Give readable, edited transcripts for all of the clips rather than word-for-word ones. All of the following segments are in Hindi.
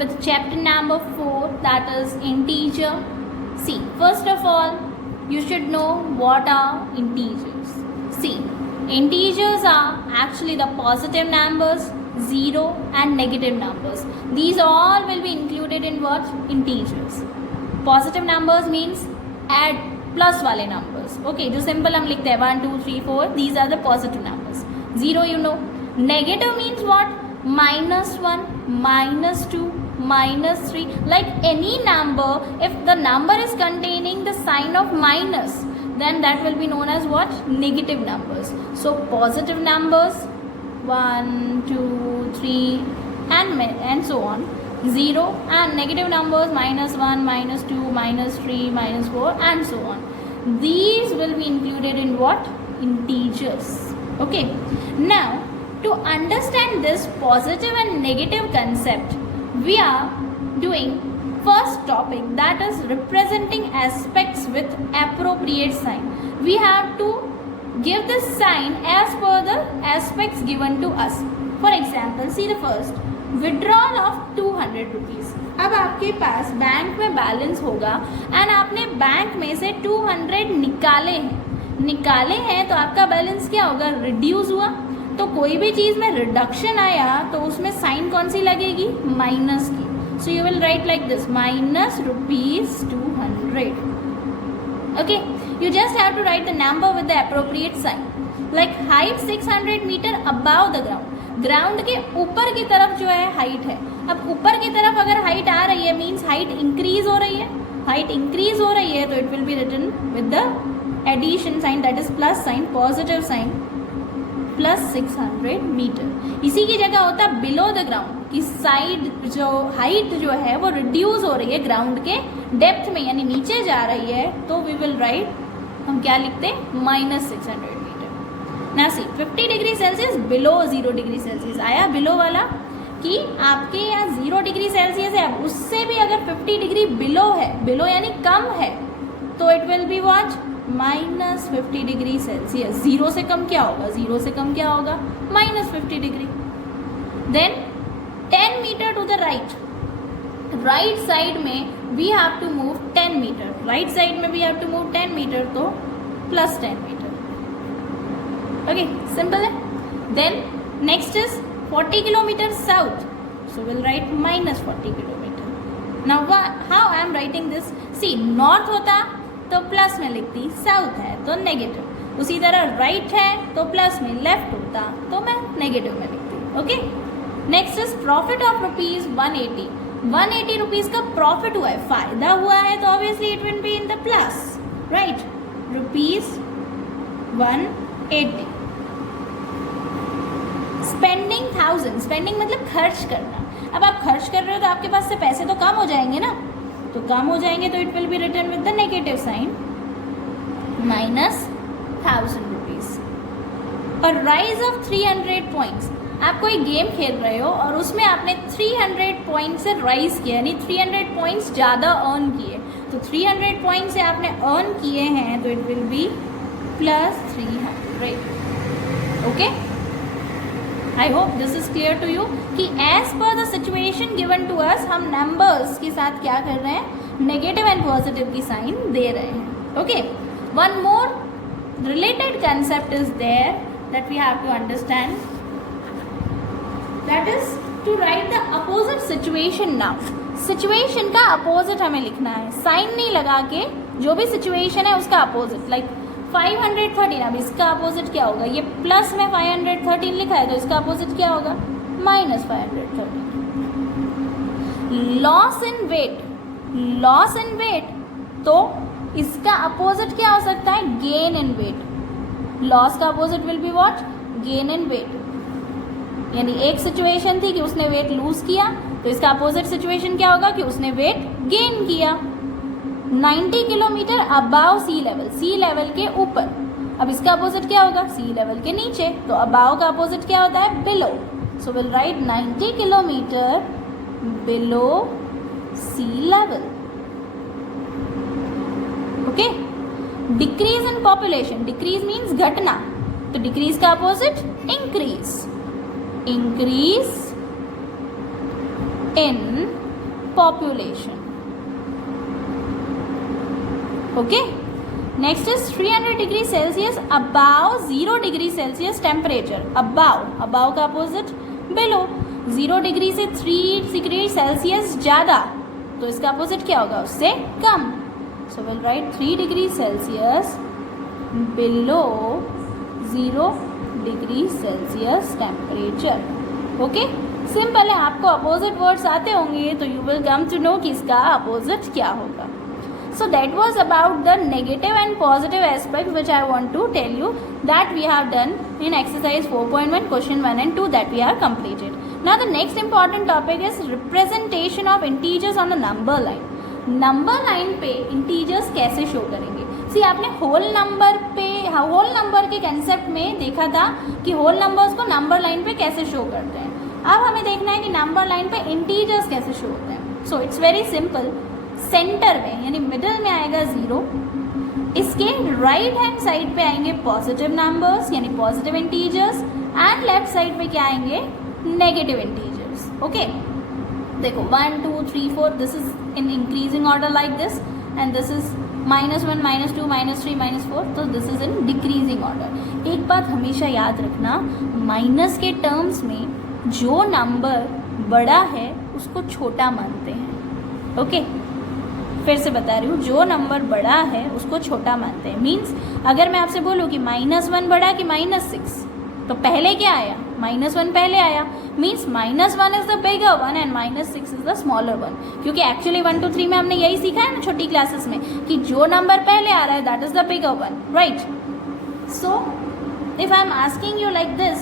with chapter number 4, that is integer. See, first of all, you should know what are integers. See, integers are actually the positive numbers, 0 and negative numbers. These all will be included in what? Integers. Positive numbers means add plus वाले numbers. Okay, जो simple हम लिखते हैं 1, 2, 3, 4, these are the positive numbers. 0 you know. Negative means what? -1, -2, -3. Like any number, if the number is containing the sign of minus, then that will be known as what? Negative numbers. So positive numbers 1, 2, 3 and so on. 0 and negative numbers -1, -2, -3, -4 and so on. These will be included in what? Integers. Okay. Now, to understand this positive and negative concept, we are doing first topic, that is representing aspects with appropriate sign. We have to give this sign as per the aspects given to us. For example, see the first, withdrawal of 200 rupees. अब आपके पास बैंक में बैलेंस होगा एंड आपने बैंक में से 200 निकाले हैं तो आपका बैलेंस क्या होगा? रिड्यूस हुआ. तो कोई भी चीज़ में रिडक्शन आया तो उसमें साइन कौन सी लगेगी? माइनस की. So you will write like this, -200. Okay, you just have to write the number with the appropriate sign. Like height 600 meter above the ground. Ground के ऊपर की तरफ जो है हाइट है. अब ऊपर की तरफ अगर हाइट आ रही है मीन्स हाइट इंक्रीज हो रही है. हाइट इंक्रीज हो रही है तो it will be written with the addition sign, that is plus sign, positive sign, +600 metre. इसी की जगह होता है बिलो द ग्राउंड की साइड, जो हाइट जो है वो रिड्यूस हो रही है ग्राउंड के डेप्थ में, यानी नीचे जा रही है, तो वी विल राइट, हम क्या लिखते हैं? -600 मीटर. ना सी 50 degree Celsius below 0 degree Celsius आया. बिलो वाला कि आपके यहाँ 0 डिग्री सेल्सियस है, अब उससे भी अगर 50 डिग्री बिलो है, बिलो यानी कम है, तो it will be what? -50 degree Celsius. 0 से कम क्या होगा? 0 से कम क्या होगा? -50 degree. Then 10 metre to the right. Right side में we have to move 10 metre. Right side में we have to move 10 metre, तो +10 मीटर. ओके, सिंपल है. Then next is 40 kilometre south, so will write -40 kilometre. Now how I am writing this? See, north होता तो प्लस में लिखती, साउथ है तो नेगेटिव. उसी तरह राइट है तो प्लस में, लेफ्ट होता तो मैं नेगेटिव में लिखती. Okay. Next is profit of ₹180. 180 rupees का प्रॉफिट हुआ है, फायदा हुआ है, तो obviously it will be in the plus, right? ₹180. Spending 1000. Spending मतलब खर्च करना. अब आप खर्च कर रहे हो तो आपके पास से पैसे तो कम हो जाएंगे ना, तो कम हो जाएंगे तो it will be written with the negative sign, -1000 rupees. और राइज ऑफ 300 पॉइंट्स. आप कोई गेम खेल रहे हो और उसमें आपने 300 पॉइंट से राइज किया, यानी 300 पॉइंट्स ज़्यादा अर्न किए, तो 300 पॉइंट से आपने अर्न किए हैं तो it will be +300. Okay, I hope this is clear to you कि as per the situation given to us हम नंबर्स के साथ क्या कर रहे हैं? नेगेटिव एंड पॉजिटिव की साइन दे रहे हैं. Okay, one more related concept is there that we have to understand, that is to write the opposite situation. Now situation का अपोजिट हमें लिखना है, साइन नहीं लगा के, जो भी सिचुएशन है उसका अपोजिट. लाइक 513, अब इसका अपोजिट क्या होगा? ये प्लस में 513 लिखा है तो इसका अपोजिट क्या होगा? -513. Loss in weight. Loss in weight, तो इसका अपोजिट क्या हो सकता है? Gain in weight. लॉस का opposite will be what? Gain in weight. यानी एक सिचुएशन थी कि उसने वेट लूज किया, तो इसका अपोजिट सिचुएशन क्या होगा? कि उसने वेट गेन किया. 90 किलोमीटर अबाव सी लेवल. सी लेवल के ऊपर. अब इसका अपोजिट क्या होगा? सी लेवल के नीचे. तो अबाव का अपोजिट क्या होता है? Below. So will write 90 kilometre below sea level. Okay. Decrease in population. Decrease means घटना, तो डिक्रीज का opposite increase. Increase in population. Okay, next is 300 degree Celsius above 0 degree Celsius temperature. above का opposite below. 0 डिग्री से 3 डिग्री सेल्सियस ज़्यादा, तो इसका अपोजिट क्या होगा, उससे कम. So will write 3 degree Celsius below 0 degree Celsius temperature. Okay, simple है. आपको अपोजिट वर्ड्स आते होंगे तो you will come to know कि इसका अपोजिट क्या होगा. So that was about the negative and positive aspects which I want to tell you that we have done in exercise 4.1 question 1 and 2 that we have completed. Now the next important topic is representation of integers on a number line. Number line पे integers कैसे show करेंगे. See, आपने whole number के concept में देखा था कि whole numbers को number line पे कैसे show करते हैं. अब हमें देखना है कि number line पे integers कैसे show होते हैं. So it's very simple. Centre में यानी मिडिल में आएगा 0, इसके राइट हैंड साइड पे आएंगे पॉजिटिव नंबर्स यानी positive integers, and left side पे क्या आएंगे, नेगेटिव इंटीजर्स. ओके, देखो 1 2 3 4, this is in increasing order like this, and this is -1 -2 -3 -4, तो this is in decreasing order. एक बात हमेशा याद रखना, माइनस के टर्म्स में जो नंबर बड़ा है उसको छोटा मानते हैं. ओके, फिर से बता रही हूँ, जो नंबर बड़ा है उसको छोटा मानते हैं. मीन्स अगर मैं आपसे बोलूँ कि -1 बड़ा कि -6, तो पहले क्या आया, -1 पहले आया. Means -1 is the bigger one and -6 is the smaller one. क्योंकि एक्चुअली 1 2 3 में हमने यही सीखा है ना छोटी क्लासेस में कि जो नंबर पहले आ रहा है that is the bigger one, right. So if I am asking you like this,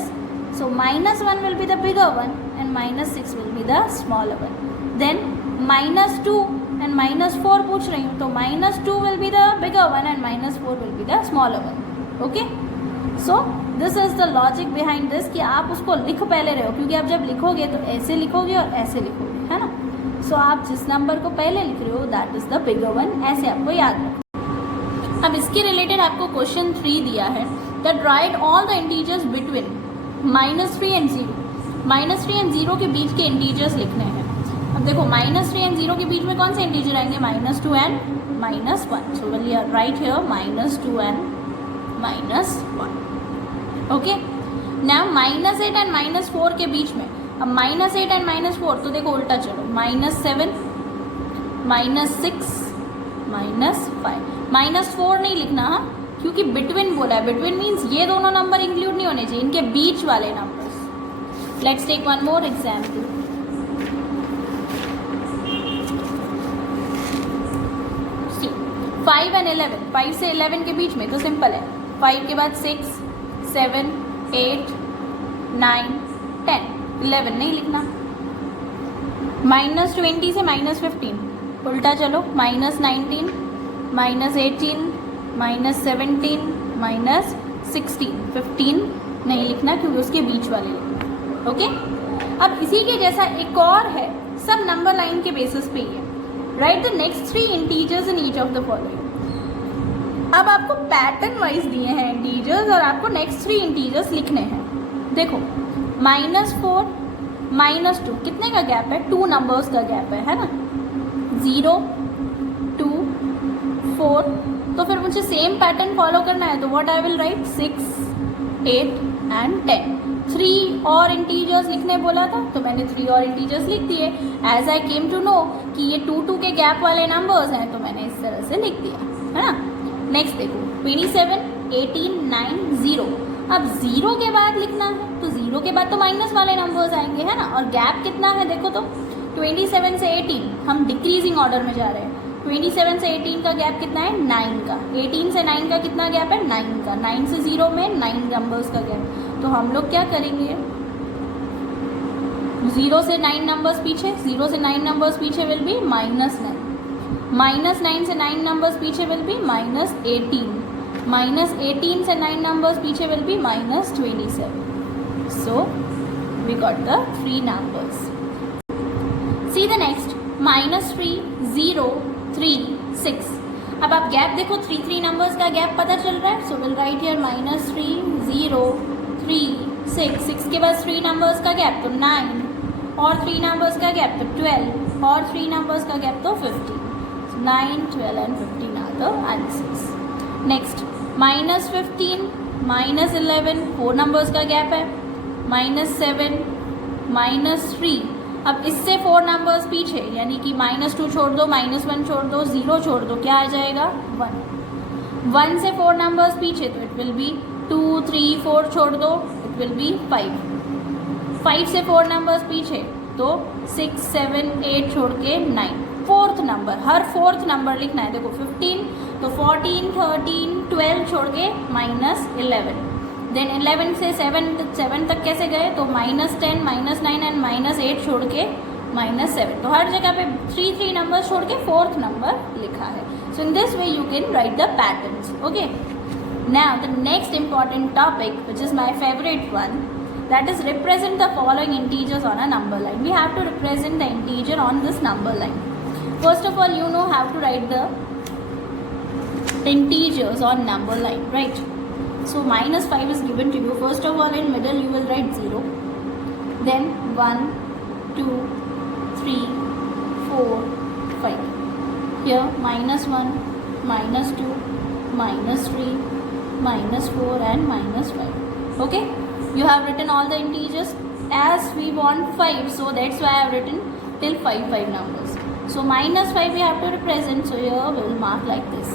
so -1 will be the bigger one and -6 will be the smaller one. Then -2 and -4 पूछ रही हूँ तो -2 will be the bigger one and -4 will be the smaller one. Okay, so this is the logic behind this कि आप उसको लिख पहले रहे हो, क्योंकि आप जब लिखोगे तो ऐसे लिखोगे और ऐसे लिखोगे, है ना. सो आप जिस नंबर को पहले लिख रहे हो that is the bigger one, ऐसे आपको याद रखना. अब इसके रिलेटेड आपको क्वेश्चन 3 दिया है, that right all the integers between -3 and 0. -3 and 0 के बीच के इंटीजर्स लिखने हैं. अब देखो -3 एंड 0 के बीच में कौन से इंटीजर आएंगे, -2 and -1. So will you right here -2 and -1. Okay, now -8 and -4 के बीच में, अब -8 एंड -4 तो देखो उल्टा चलो, -7 -6 -5. -4 नहीं लिखना, हाँ, क्योंकि बिटवीन बोला है. बिटवीन मीन्स ये दोनों नंबर इंक्लूड नहीं होने चाहिए, इनके बीच वाले numbers. Let's take one more example. 5 and 11, 5 से 11 के बीच में तो सिंपल है. 5 के बाद 6 7 8 9 10. 11 नहीं लिखना. -20 से -15 उल्टा चलो, -19 -18 -17 -16. 15 नहीं लिखना क्योंकि उसके बीच वाले लिखना. ओके, अब इसी के जैसा एक और है, सब नंबर लाइन के बेसिस पे ही है. Right the next 3 integers in each of the following. अब आपको पैटर्न वाइज दिए हैं इंटीजर्स और आपको नेक्स्ट 3 इंटीजर्स लिखने हैं. देखो -4 -2 कितने का गैप है, 2 नंबर्स का गैप है ना. 0 2 4, तो फिर मुझे सेम पैटर्न फॉलो करना है, तो what I will write 6 8 and 10. 3 और इंटीजर्स लिखने बोला था तो मैंने 3 और इंटीजर्स लिख दिए. As I came to know कि ये 2 2 के गैप वाले नंबर्स हैं तो मैंने इस तरह से लिख दिया, है ना. नेक्स्ट देखो 27 18 9 0. अब 0 के बाद लिखना है तो 0 के बाद तो माइनस वाले नंबर्स आएंगे, है ना. और गैप कितना है देखो तो 27 से 18, हम डिक्रीजिंग ऑर्डर में जा रहे हैं. 27 से 18 का गैप कितना है, 9 का. 18 से 9 का कितना गैप है, 9 का. 9 से 0 में 9 नंबर्स का गैप. तो हम लोग क्या करेंगे, 0 से 9 नंबर्स पीछे, 0 से 9 नंबर्स पीछे विल बी -9. -9 से 9 नंबर्स पीछे विल बी -18. -18 से 9 नंबर्स पीछे will be -27. So we got the 3 numbers. See the next -3 0 3 6. अब आप गैप देखो, 3 3 नंबर्स का गैप पता चल रहा है. सो विल राइट हियर -3 0 3 6. 6 के बाद 3 नंबर्स का गैप तो 9 और 3 नंबर्स का गैप तो 12. और 3 नंबर्स का गैप तो 15. 9, 12 and 15 are the answers. Next, -15, -11, 4 numbers का गैप है. -7, -3. अब इससे 4 नंबर्स पीछे, यानी कि -2 छोड़ दो, -1 छोड़ दो, 0 छोड़ दो, क्या आ जाएगा? 1. 1 से 4 नंबर्स पीछे तो इट विल बी 2, 3, 4 छोड़ दो, इट विल बी 5. 5 से 4 नंबर्स पीछे तो 6, 7, 8 छोड़ के 9. 4th नंबर, हर 4th नंबर लिखना है. देखो 15 तो 14, 13, 12 छोड़ के -11. देन 11 से 7 तक कैसे गए? तो -10, -9 एंड -8 छोड़ के -7. तो हर जगह पे 3 नंबर छोड़ के 4th नंबर लिखा है. So in this way you can write the patterns. Okay, now the next important topic which is my favourite one, that is represent the following integers on a number line. We have to represent the integer on this number line. First of all, you know how to write the integers on number line, right? So -5 is given to you. First of all, in middle you will write 0, then 1, 2, 3, 4, 5. Here -1, -2, -3, -4 and -5. Okay, you have written all the integers. As we want 5, so that's why I have written till 5 numbers. So -5 we have to represent, so here we will mark like this.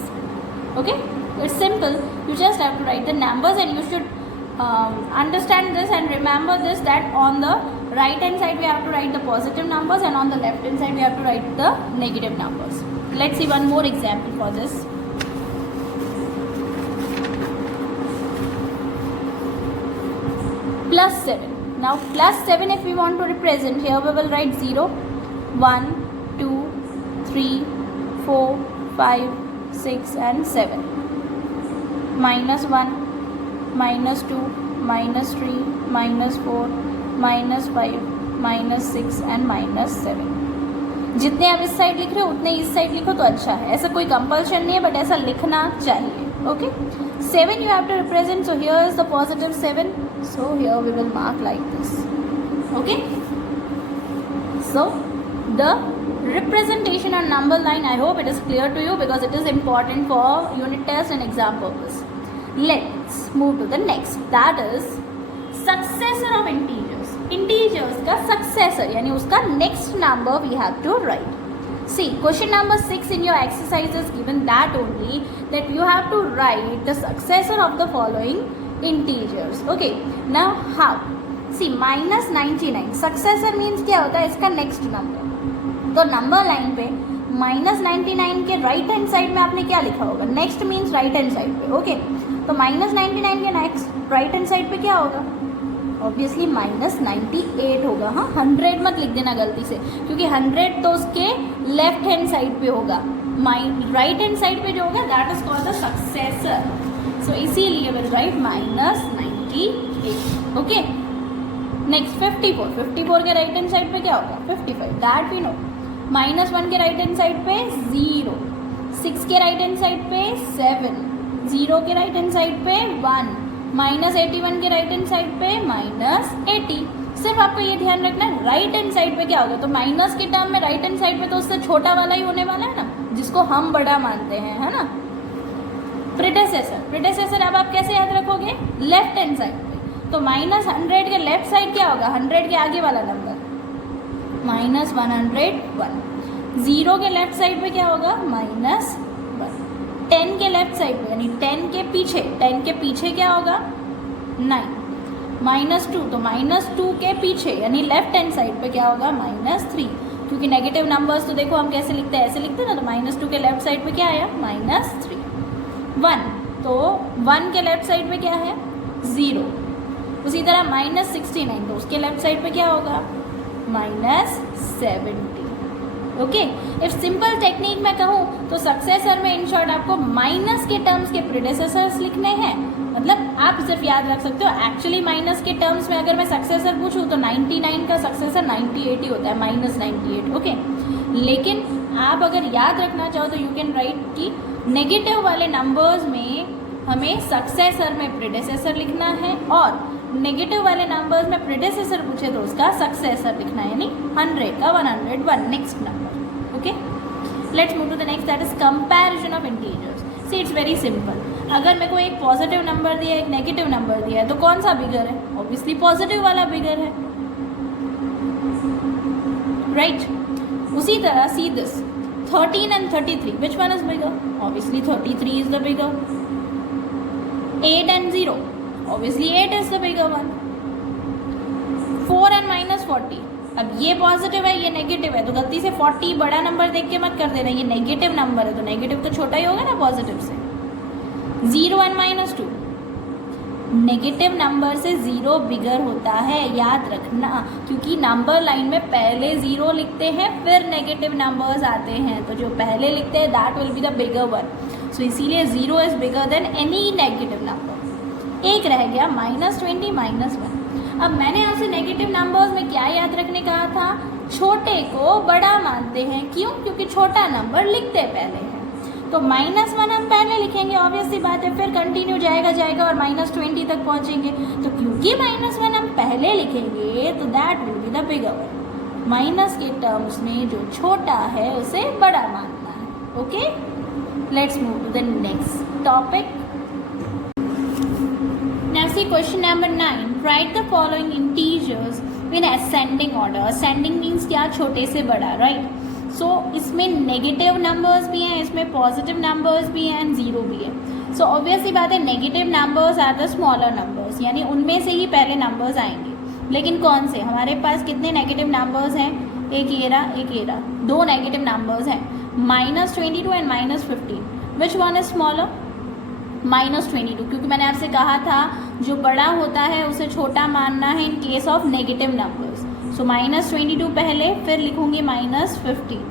Okay, it's simple. You just have to write the numbers, and you should understand this and remember this, that on the right hand side we have to write the positive numbers, and on the left hand side we have to write the negative numbers. Let's see one more example for this. +7. Now +7 if we want to represent, here we will write 0, 1, 2, 3, 4, 5, 6 and 7. -1, -2, -3, -4, -5, -6 and -7. जितने आप इस साइड लिख रहे हो उतने इस साइड लिखो तो अच्छा है. ऐसा कोई कंपल्शन नहीं है, बट ऐसा लिखना चाहिए. Okay, 7 you have to represent, so here is the positive 7, so here we will mark like this. Okay, so the representation on number line, I hope it is clear to you, because it is important for unit test and exam purpose. Let's move to the next, that is successor of integers. Integers का successor यानी उसका next number we have to write. See, question number 6 in your exercise is given that only, that you have to write the successor of the following integers. Okay, now how? See, -99 successor means क्या होता है? इसका next number. तो number line पे -99 के राइट हैंड साइड में आपने क्या लिखा होगा? Next means right hand side पे. ओके, तो -99 के नेक्स्ट राइट हैंड साइड पे क्या होगा? ऑब्वियसली -98 होगा. हाँ, 100 मत लिख देना गलती से, क्योंकि 100 तो उसके लेफ्ट हैंड साइड पे होगा. राइट हैंड साइड पे जो होगा that is called the successor. So इसीलिए विल राइट -98. ओके, नेक्स्ट 54 के राइट हैंड साइड पे क्या होगा? 55, दैट वी नो. -1 के राइट हैंड साइड पे 0, 6 के राइट हैंड साइड पे 7, 0 के राइट हैंड साइड पे 1, -81 के राइट हैंड साइड पे -80. सिर्फ आपको ये ध्यान रखना है राइट हैंड साइड पे क्या होगा. तो माइनस के टर्म में राइट हैंड साइड पे तो उससे छोटा वाला ही होने वाला है ना, जिसको हम बड़ा मानते हैं, है ना. प्रेडेसेसर अब आप कैसे याद रखोगे? लेफ्ट हैंड साइड पे. तो -100 के लेफ्ट साइड क्या होगा? 100 के आगे वाला नंबर -101. 0 के लेफ्ट साइड पे क्या होगा? -1. 10 के लेफ्ट साइड पे यानी 10 के पीछे क्या होगा? 9. -2 तो -2 के पीछे यानी लेफ्ट हैंड साइड पे क्या होगा? -3. क्योंकि नेगेटिव नंबर्स तो देखो हम कैसे लिखते हैं, ऐसे लिखते हैं ना. तो -2 के लेफ्ट साइड पे क्या आया? -3. 1 तो 1 के लेफ्ट साइड पे क्या है? 0. उसी तरह -69 तो उसके लेफ्ट साइड पे क्या होगा? -70. ओके, इफ सिंपल टेक्निक में कहूँ तो सक्सेसर में इन शॉर्ट आपको माइनस के टर्म्स के प्रेडेसेसर्स लिखने हैं. मतलब आप सिर्फ याद रख सकते हो. एक्चुअली माइनस के टर्म्स में अगर मैं सक्सेसर पूछूँ तो 99 का सक्सेसर 98 ही होता है, -98. ओके, लेकिन आप अगर याद रखना चाहो तो यू कैन राइट कि नेगेटिव वाले नंबर्स में हमें सक्सेसर में प्रेडेसेसर लिखना है, और नेगेटिव वाले नंबर्स में प्रेडेसेसर पूछे तो उसका सक्सेसर लिखना है, यानी 100 का 101 next number. Okay, let's move to the next, that is comparison of integers. See it's very simple. अगर मेरे को एक पॉजिटिव नंबर दिया है, एक नेगेटिव नंबर दिया है, तो कौन सा बिगर है? ऑब्वियसली पॉजिटिव वाला बिगर है, राइट? उसी तरह see this 13 and 33, which one is bigger? Obviously 33 is the bigger. 8 and 0, obviously 8 is the bigger one. 4 and minus 40, अब ये पॉजिटिव है, ये नेगेटिव है, तो गलती से 40 बड़ा नंबर देख के मत कर देना, ये नेगेटिव नंबर है तो नेगेटिव तो छोटा ही होगा ना पॉजिटिव से। 0 and minus 2, नेगेटिव नंबर से 0 बिगर होता है, याद रखना, क्योंकि नंबर लाइन में पहले 0 लिखते हैं फिर नेगेटिव नंबर्स आते हैं, तो जो पहले लिखते हैं that will be the bigger one. So इसीलिए 0 is bigger than any negative number. एक रह गया -20 -1। अब मैंने आपसे नेगेटिव नंबर्स में क्या याद रखने कहा था? छोटे को बड़ा मानते हैं, क्यों? क्योंकि छोटा नंबर लिखते पहले हैं, तो -1 हम पहले लिखेंगे, ऑब्वियस सी बात है, फिर कंटिन्यू जाएगा और -20 तक पहुंचेंगे, तो क्योंकि -1 हम पहले लिखेंगे तो that will be the bigger one. Minus के टर्म्स में जो छोटा है उसे बड़ा मानना है, okay? Let's move to the next topic. Now see question number 9, write the following integers in ascending order. Ascending means क्या? छोटे से बड़ा, राइट? सो इसमें नेगेटिव नंबर्स भी हैं, इसमें पॉजिटिव नंबर्स भी हैं एंड 0 भी है। सो ऑब्वियसली बात है, negative numbers are the smaller numbers, यानी उनमें से ही पहले नंबर्स आएंगे। लेकिन कौन से? हमारे पास कितने नेगेटिव नंबर्स हैं? एक ये रहा, 2 नेगेटिव नंबर्स हैं, -22 and -15। Which one is smaller? -22, क्योंकि मैंने आपसे कहा था जो बड़ा होता है उसे छोटा मानना है in case of negative numbers. So -22 पहले, फिर लिखूंगी -15,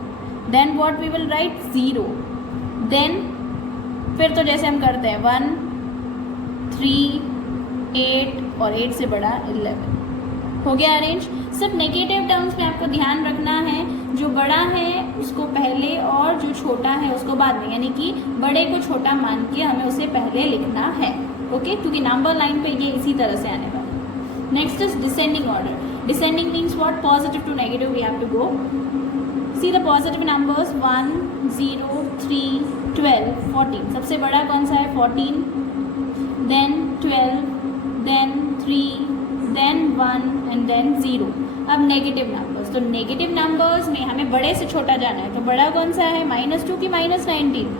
then what we will write? 0, then फिर तो जैसे हम करते हैं 1, 3, 8 और 8 से बड़ा 11। हो गया अरेंज। सिर्फ नेगेटिव टर्म्स में आपको ध्यान रखना है, जो बड़ा है उसको पहले और जो छोटा है उसको बाद में, यानी कि बड़े को छोटा मान के हमें उसे पहले लिखना है, ओके? क्योंकि नंबर लाइन पे ये इसी तरह से आने वाला है। Next is descending order. Descending means what? Positive to negative we have to go. See the positive numbers 1, 0, 3, 12, 14. सबसे बड़ा कौन सा है? 14, then 12, then 3, then 1 and then 0. अब नेगेटिव नंबर्स, तो नेगेटिव नंबर्स में हमें बड़े से छोटा जाना है, तो बड़ा कौन सा है? -2 की -19,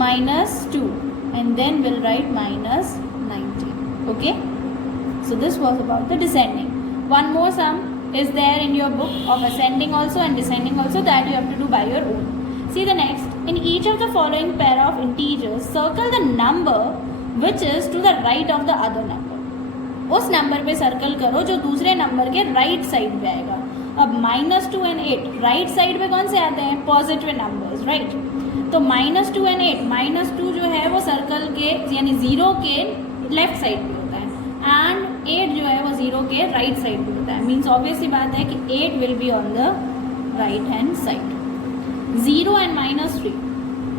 -2 and then we'll write -19, okay? So this was about the descending. One more sum is there in your book of ascending also and descending also, that you have to do by your own. See the next. In each of the following pair of integers, circle the number which is to the right of the other number. उस नंबर पे सर्कल करो जो दूसरे नंबर के राइट साइड पे आएगा। अब -2 and 8 राइट साइड पे कौन से आते हैं? Positive numbers, right? तो -2 and 8, -2 जो है वो सर्कल के यानी 0 के लेफ्ट साइड पे होता है, एंड 8 जो है वो 0 के राइट साइड पे होता है। मीन्स ऑब्वियसली बात है कि 8 will be on the right hand side. 0 and -3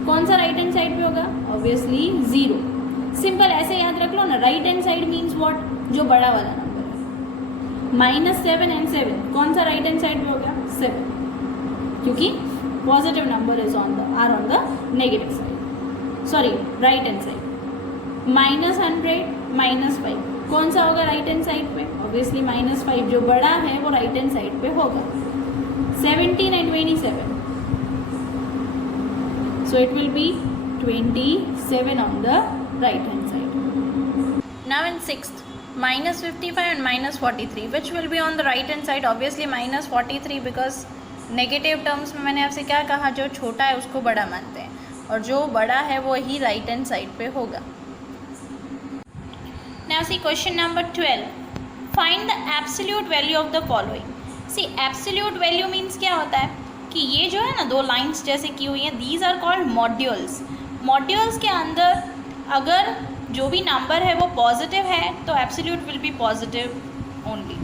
कौन सा राइट हैंड साइड पे होगा? ऑब्वियसली 0। सिंपल ऐसे याद रख लो ना, right hand side means what? जो बड़ा वाला नंबर है। -7 and 7 कौन सा राइट हैंड साइड पे होगा? 7, क्योंकि positive number is on the negative side, sorry right hand side. -100 -5 कौन सा होगा राइट हैंड साइड पे? ऑब्वियसली -5, जो बड़ा है वो राइट हैंड साइड पे होगा। 17 and 27, so it will be 27 on the right hand side. Now in 6th, -55 and -43, which will be on the right hand side? Obviously -43, because negative terms में मैंने आपसे क्या कहा? जो छोटा है उसको बड़ा मानते हैं, और जो बड़ा है वो ही राइट हैंड साइड पे होगा। Now see question number 12. Find the absolute value of the following. See absolute value means क्या होता है कि ये जो है ना 2 लाइन्स जैसे की हुई हैं, these are called modules. Modules के अंदर अगर जो भी नंबर है वो पॉजिटिव है तो absolute will be positive only,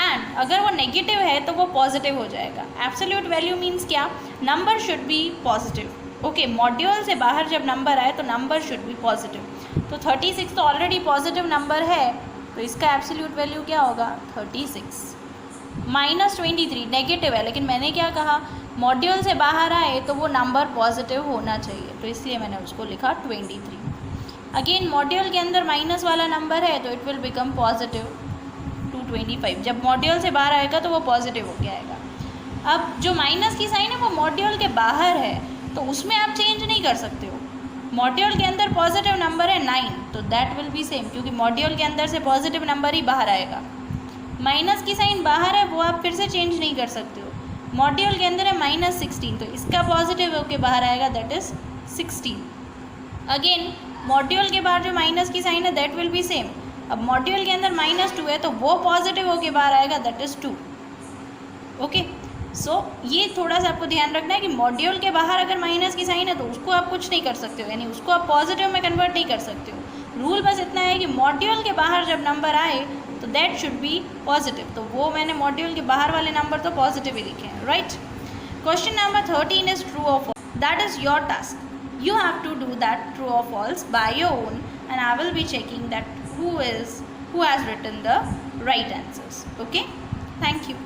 and अगर वो नेगेटिव है तो वो पॉजिटिव हो जाएगा। एब्सोल्यूट वैल्यू मीन्स क्या? Number should be positive, okay? Module से बाहर जब नंबर आए तो नंबर शुड बी पॉजिटिव। तो 36 तो ऑलरेडी पॉजिटिव नंबर है, तो इसका एब्सोल्यूट वैल्यू क्या होगा? 36। -23 नेगेटिव है, लेकिन मैंने क्या कहा मॉड्यूल से बाहर आए तो वो नंबर पॉजिटिव होना चाहिए, तो इसलिए मैंने उसको लिखा 23। अगेन मॉड्यूल के अंदर माइनस वाला नंबर है तो इट विल बिकम पॉजिटिव 225। जब मॉड्यूल से बाहर आएगा तो वो पॉजिटिव हो के आएगा। अब जो माइनस की साइन है वो मॉड्यूल के बाहर है, तो उसमें आप चेंज नहीं कर सकते हो। मॉड्यूल के अंदर पॉजिटिव नंबर है 9, तो दैट विल बी सेम, क्योंकि मॉड्यूल के अंदर से पॉजिटिव नंबर ही बाहर आएगा। माइनस की साइन बाहर है, वो आप फिर से चेंज नहीं कर सकते हो। मॉड्यूल के अंदर है -16, तो इसका पॉजिटिव होकर बाहर आएगा, दैट इज़ 16। अगेन मॉड्यूल के बाहर जो माइनस की साइन है दैट विल बी सेम। अब मॉड्यूल के अंदर -2 है तो वो पॉजिटिव होकर बाहर आएगा, दैट इज़ 2। ओके, सो ये थोड़ा सा आपको ध्यान रखना है कि मॉड्यूल के बाहर अगर माइनस की साइन है तो उसको आप कुछ नहीं कर सकते हो, यानी उसको आप पॉजिटिव में कन्वर्ट नहीं कर सकते हो। रूल बस इतना है कि मॉड्यूल के बाहर जब नंबर आए तो दैट शुड बी पॉजिटिव, तो वो मैंने मॉड्यूल के बाहर वाले नंबर तो पॉजिटिव ही लिखे हैं, right. Question number 13 is true और false, that is your task. You have to do that true or false by your own, and I will be checking that who has written the right answers. Okay, thank you.